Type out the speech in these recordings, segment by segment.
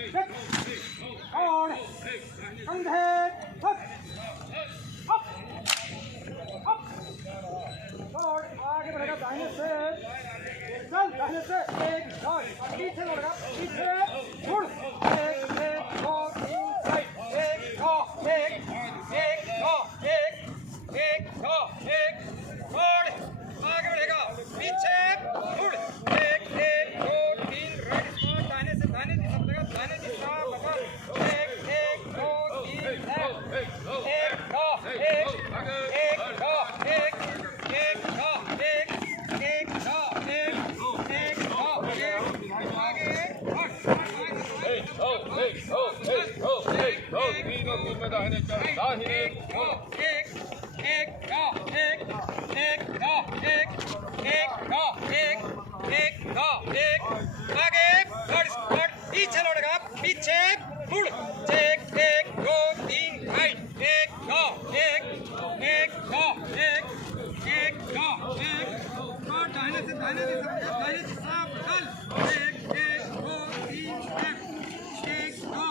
और कंधे up up और आगे बढ़ेगा दाहिने से चल दाहिने से एक दो पीछे बढ़ेगा पीछे मुड़ एक दो तीन साइड एक दो एक दो एक दो एक और आगे बढ़ेगा पीछे मुड़ एक दो तीन राइट स्पॉट दाहिने से दाहिने की सब जगह दाहिने की तरफ बदल एक दो तीन एक दो पीछे लौटेगा पीछे मुड़ एक दो तीन राइट एक दो और दाहिने से दाहिने की साफ चल एक दो तीन एक दो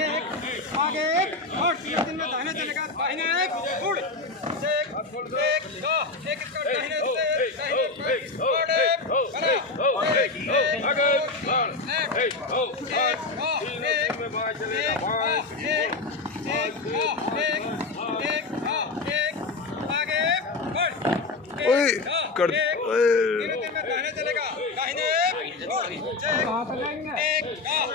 आगे बढ़ आगे और 3 दिन में दाहिने चलेगा दाहिने मुड़ एक दो एक इसका दाहिने से दाहिने चलेगा दाहिने